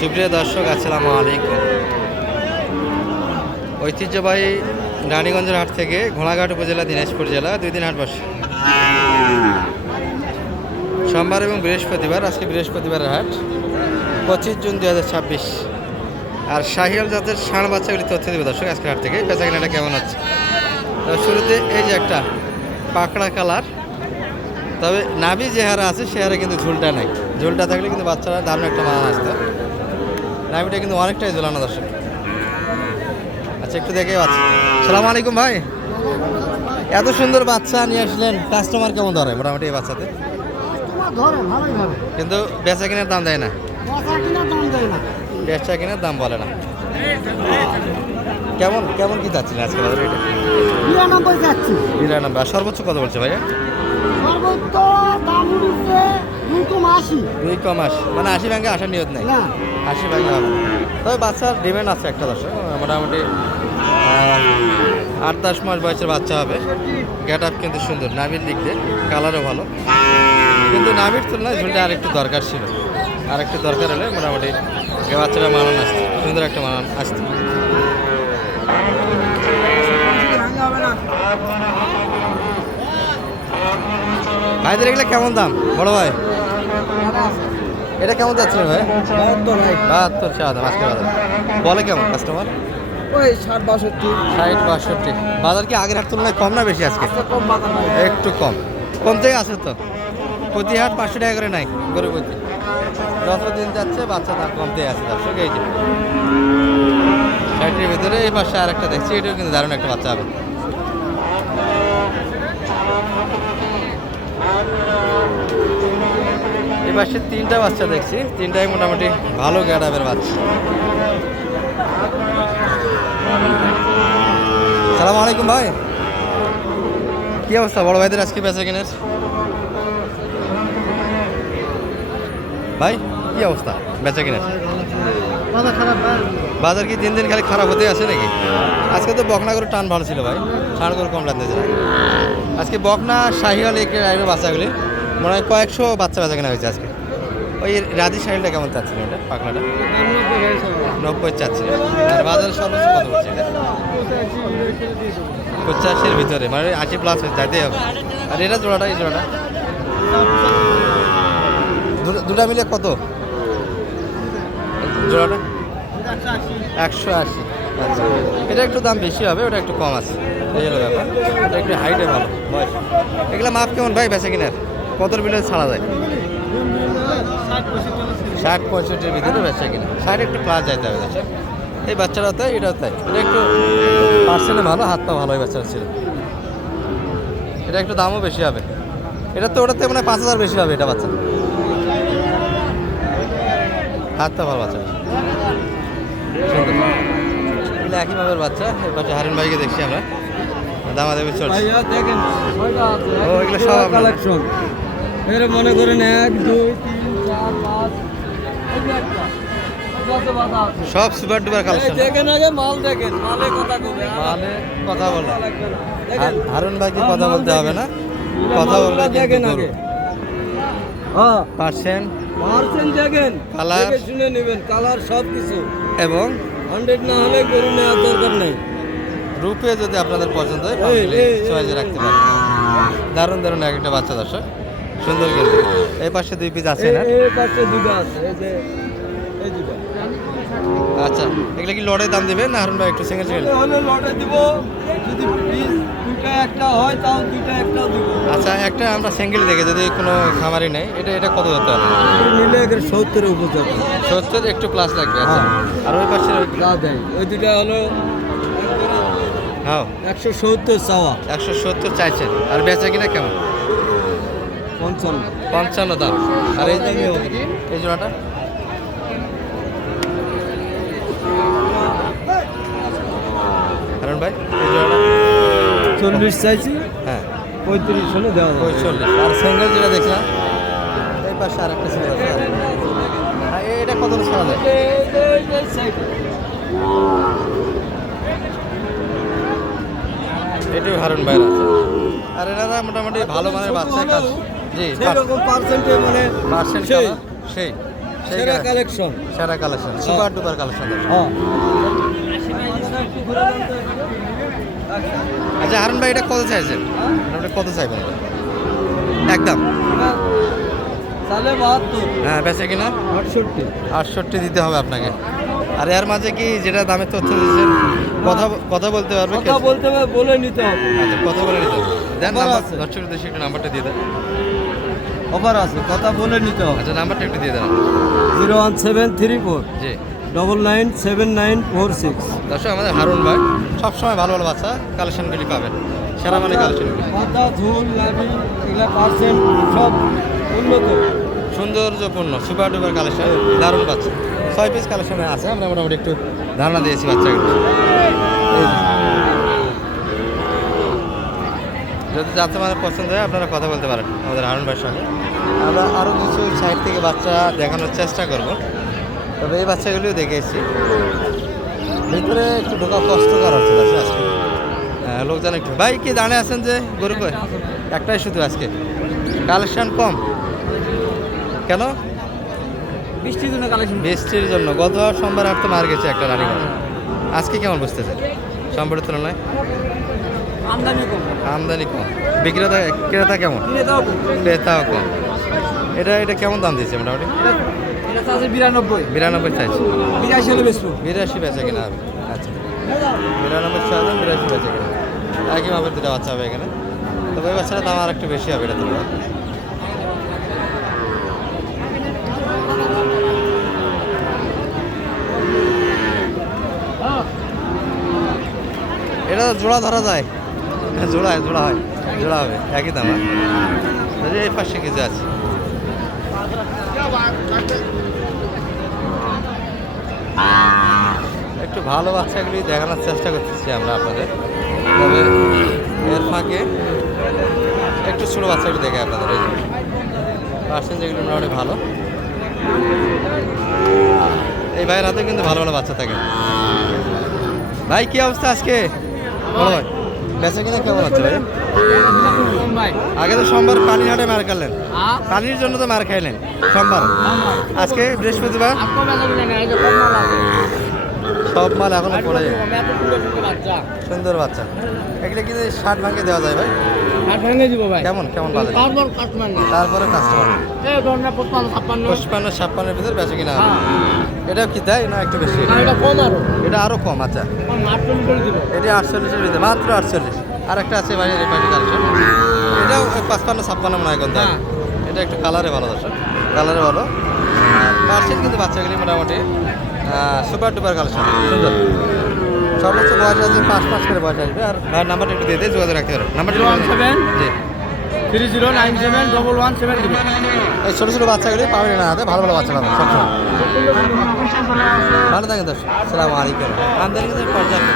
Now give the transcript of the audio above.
সুপ্রিয় দর্শক, আসসালামু আলাইকুম। ঐতিহ্যবাহী রানীগঞ্জের হাট থেকে ঘোড়াঘাট উপজেলা, দিনাজপুর জেলা 2 দিন হাট বসে সোমবার এবং বৃহস্পতিবার। আজকে বৃহস্পতিবারের হাট 25 জুন 2026। আর শাহিয়াল জাতের ষাঁড় বাচ্চাগুলি তথ্য দেবে দর্শক আজকে হাট থেকে। বেচা কেনাটা কেমন হচ্ছে? তো শুরুতে এই যে একটা পাকড়া কালার, তবে নাভি যে হারে আছে সে হারে কিন্তু ঝুলটা নাই। ঝুলটা থাকলে কিন্তু বাচ্চারা দারুণ একটা মান আসতো। নাভিটা কিন্তু অনেকটাই ঝোলানো দর্শক। আচ্ছা, একটু দেখে বাচ্চা। সালাম আলাইকুম ভাই, এত সুন্দর বাচ্চা নিয়ে আসলেন, কাস্টমার কেমন ধরে মোটামুটি এই বাচ্চাতে? কিন্তু বেচা কেনার দাম দেয় না, বেচা কেনার দাম বলে না। কেমন কেমন কি চাচ্ছিলেন আজকে বাজারে? এটা 92 যাচ্ছি। 92। আর সর্বোচ্চ কত বলছে ভাইয়া? সর্বোচ্চ দাম উঠছে 2,80। 2,80 মানে 80 ভাঙে আসার নিয়ত নেই। না, 80 ভাঙে হবে। তবে বাচ্চার ডিমান্ড আছে একটা দর্শক, মোটামুটি 8-10 মাস বয়সের বাচ্চা হবে। গেট আপ কিন্তু সুন্দর, নাভির দিক দিয়ে কালারও ভালো, কিন্তু নাভির তুলনায় ঝুলটা আর একটু দরকার ছিল। আর একটু দরকার হলে মোটামুটি বাচ্চারা মানান আসতো, সুন্দর একটা মানান আসতো। ভাইদের এগুলো কেমন দাম বড় ভাই? এটা কেমন যাচ্ছে ভাই? 72 চা দাম আজকে বাজার। বলে কেমন কাস্টমার? ওই 60-62। 60-62। বাজার কি আগের হাট তুলনায় কম না বেশি আজকে? কম বাজার নাই। একটু কম, কমতেই আছে তো। প্রতি হাট 500 টাকা করে নাই গরু প্রতি। যত দিন যাচ্ছে বাচ্চা দাম কমতেই আছে দর্শক। এই যে 60-এর ভিতরে এই পাশে আর একটা দেখছি, এটাও কিন্তু দারুণ একটা বাচ্চা হবে। এই পাশে 3টা বাচ্চা দেখছি, 3টাই মোটামুটি ভালো গ্যাডাবের বাচ্চা। সালাম আলাইকুম ভাই, কি অবস্থা বড় ভাইদের আজকে বেচা কেনার? ভাই কি অবস্থা বেচা কেনার? বাজার কি দিন দিন খালি খারাপ হতে আছে নাকি? আজকে তো বকনা গরুর টান ভালো ছিল ভাই, ষাঁড় গরু কম লাগতেছে। আজকে বকনা শাহিওয়াল এই বাচ্চাগুলি মনে হয় কয়েকশো বাচ্চা বেচা কেনা হয়েছে আজকে। ওই রাজি শাহিলটা কেমন চাচ্ছিল এটা পাকলাটা? 90 চাচ্ছিল। আর বাজারের সর্বোচ্চ কত বলছে এটা? 85-এর ভিতরে, মানে 80+ যাইতেই হবে। আর এটা জোড়াটা, এই জোড়াটা দুটা মিলে কত জোড়াটা? 180। আচ্ছা, এটা একটু দাম বেশি হবে, ওটা একটু কম আছে, এই হলো ব্যাপার। এটা একটু হাইটে ভালো বয়স। এগুলো মাপ কেমন ভাই বেচা কিনার? কতর বিলে ছাড়া যায়? 60-65-এর ভিতরে বেচা কিনা। 60 একটু প্লাস যাইতে হবে দর্শক। এই বাচ্চাটাও তাই, এটাও তাই। এটা একটু পার্সেন্টে ভালো, হাত পা ভালো এই বাচ্চাটা ছিল। এটা একটু দামও বেশি হবে। এটা তো ওটাতে মানে 5,000 বেশি হবে এটা বাচ্চা। হাত পা ভালো বাচ্চা, এগুলো একই ভাবের বাচ্চা। এই পাশে হারুন ভাইকে দেখছি আমরা, দামাদামি চলছে। ও এগুলো সব কালেকশন এর মনে করেন 1 2 3 4 5 সব সুপার ডুপার কালেকশন। দেখেন আগে মাল দেখেন, মালে কথা বলে, মালে কথা বলে। হারুন ভাইকে কথা বলতে হবে না, কথা বললে দেখেন আগে। হ্যাঁ, পার্সেন্ট দেখেন, কালার দেখে শুনে নেবেন, কালার সব কিছু এবং 100 না হলে গরু নেওয়ার দরকার নেই। রূপে যদি আপনাদের পছন্দ হয় চয়েসে রাখতে পারেন। দারুণ দারুণ এক একটা বাচ্চা দর্শক, সুন্দর কিন্তু। এই পাশে 2 পিস আছে না? এই পাশে দুটো আছে, এই যে এই দুটো। আচ্ছা, এগুলো কি লড়াই দাম দিবেন না হারুন ভাই একটু সিঙ্গেল সিঙ্গেল? হলে লটে দিব, যদি পিস দুইটা একটা হয় তাও দুইটা একটাও দিব। আচ্ছা, একটা আমরা সিঙ্গেল দেখে, যদি কোনো খামারি নেই, এটা কত ধরতে হবে? নিলে 70-এর উপর যাবে। 70 একটু প্লাস লাগবে। আচ্ছা, আর ওই পাশে যা দেয় ওই দুইটা হলো হ্যাঁ 170 চাওয়া, 170 চাইছেন। আর বেচা কিনা কেমন? 55 দাম। আর এই জোড়াটা কারণ ভাই এই জোড়াটা 40 চাইছি। হ্যাঁ 35 হলে দেওয়া যাবে। 45। আর সিঙ্গেল যেটা দেখলাম এই পাশে আর একটা সিঙ্গেল আছে। এটা কত ছাড়া যায়? এটাও হারুন ভাইয়ের আছে। আর এনারা মোটামুটি ভালো মানের বাচ্চা কাজ। জি, সেরকম পার্সেন্টে মানে পার্সেন্ট সেই সেই সেই সেরা কালেকশন। কালেকশন। সেরা কালেকশন, সুপার ডুপার কালেকশন। হ্যাঁ আচ্ছা হারুন ভাই, এটা কত চাইছেন? আপনি কত চাইবেন এটা? একদম তাহলে 72, হ্যাঁ, বেচে কিনা 68। 68 দিতে হবে আপনাকে। আর এর মাঝে কি যেটা দামের তথ্য দিচ্ছেন, কথা বলতে পারবে? কথা বলতে হবে, বলে নিতে হবে। আচ্ছা, কথা বলে নিতে হবে। দেন অফার নাম্বার, আছে। দর্শকের উদ্দেশ্যে একটু নাম্বারটা দিয়ে দেন। অফার আছে, কথা বলে নিতে হবে। আচ্ছা, নাম্বারটা একটু দিয়ে দেন। 01734 জি 997946। দর্শক, আমাদের হারুন ভাই সবসময় ভালো ভালো বাচ্চা কালেকশনগুলি পাবেন, সেরা মানে কালেকশনগুলি। পাতা ঝোল লাভি এগুলা পার্সেন্ট সব উন্নত। সৌন্দর্যপূর্ণ সুপার ডুপার কালেকশন, দারুণ বাচ্চা। 6 পিস কালেকশনে আছে, আমরা মোটামুটি একটু ধারণা দিয়েছি বাচ্চাগুলো। এই যে। যদি যাতে মানে পছন্দ হয় আপনারা কথা বলতে পারেন আমাদের হারুন ভাইয়ের সঙ্গে। আমরা আরও কিছু সাইড থেকে বাচ্চা দেখানোর চেষ্টা করব, তবে এই বাচ্চাগুলিও দেখেছি। ভিতরে একটু ঢোকা কষ্টকর হচ্ছে আজকে। লোকজন একটু, ভাই কি দাঁড়িয়ে আছেন যে গরু কই? একটাই শুধু আজকে কালেকশন কম কেন? বৃষ্টির জন্য কালেকশন। বৃষ্টির জন্য। গত সোমবার আর তো মার গেছে একটা রানী গরু। আজকে কেমন বুঝতেছে সোমবারের তুলনায়? আমদানি কম, আমদানি কম, বিক্রেতা ক্রেতা কেমন? ক্রেতাও কম। এটা কেমন দাম দিয়েছে মোটামুটি? এটা চার্জে 92, 92 চাইছে। 82 হলে বেচবো। 82 বেচে কিনা হবে। আচ্ছা, 92 চাইছে, 82 বেচে কিনা। একই ভাবে দুটা বাচ্চা হবে এখানে, তবে এই বাচ্চাটার দাম আর একটু বেশি হবে এটা তুলনায়। এটা তো জোড়া ধরা যায়, জোড়া হয়, জোড়া হবে, একই দাম। এই 500 কেজি আছে। একটু ভালো বাচ্চাগুলি দেখানোর চেষ্টা করতেছি আমরা আপনাদের, তবে এর ফাঁকে একটু ছোটো বাচ্চাগুলি দেখে আপনাদের। এই পার্সেন্ট যেগুলো মোটামুটি ভালো, এই ভাইয়ের হাতে কিন্তু ভালো ভালো বাচ্চা থাকে। ভাই কি অবস্থা আজকে? বলো ভাই, বেচা কিনা কেমন হচ্ছে ভাই? আগে তো সোমবার পানির হাটে মার খাইলেন, পানির জন্য তো মার খাইলেন সোমবার। আজকে বৃহস্পতিবার, সব মাল এখনো পড়ে। সুন্দর বাচ্চা, এগুলো কিন্তু 60 ভাঙে দেওয়া যায় ভাই? কেমন কেমন বাজার? তারপরে কাস্টমার 55-56 ভিতরে বেচে কিনা হবে। এটাও কি দেয় না একটু বেশি? এটা আরো কম। আচ্ছা, এটা 48-এর ভিতরে, মাত্র 48। আর একটা আছে ভাই রেপাটি কালেকশন, এটাও 55-56 মনে হয় কোন দাম। এটা একটু কালারে ভালো, দর্শক কালারে ভালো। পার্সেন্ট কিন্তু বাচ্চাগুলি মোটামুটি সুপার ডুপার কালেকশন, সুন্দর। সর্বোচ্চ বয়স আছে 5 মাস করে বয়স আসবে। আর ভাইয়ের নাম্বারটা একটু দিয়ে দিয়ে যোগাযোগ রাখতে পারেন। নাম্বারটা 30971170। এই ছোটো ছোটো বাচ্চাগুলি পাবেন না হাতে, ভালো ভালো বাচ্চা পাবেন সবসময়। ভালো থাকেন দর্শক, আসসালামু আলাইকুম। আমদানি কিন্তু পর্যাপ্ত।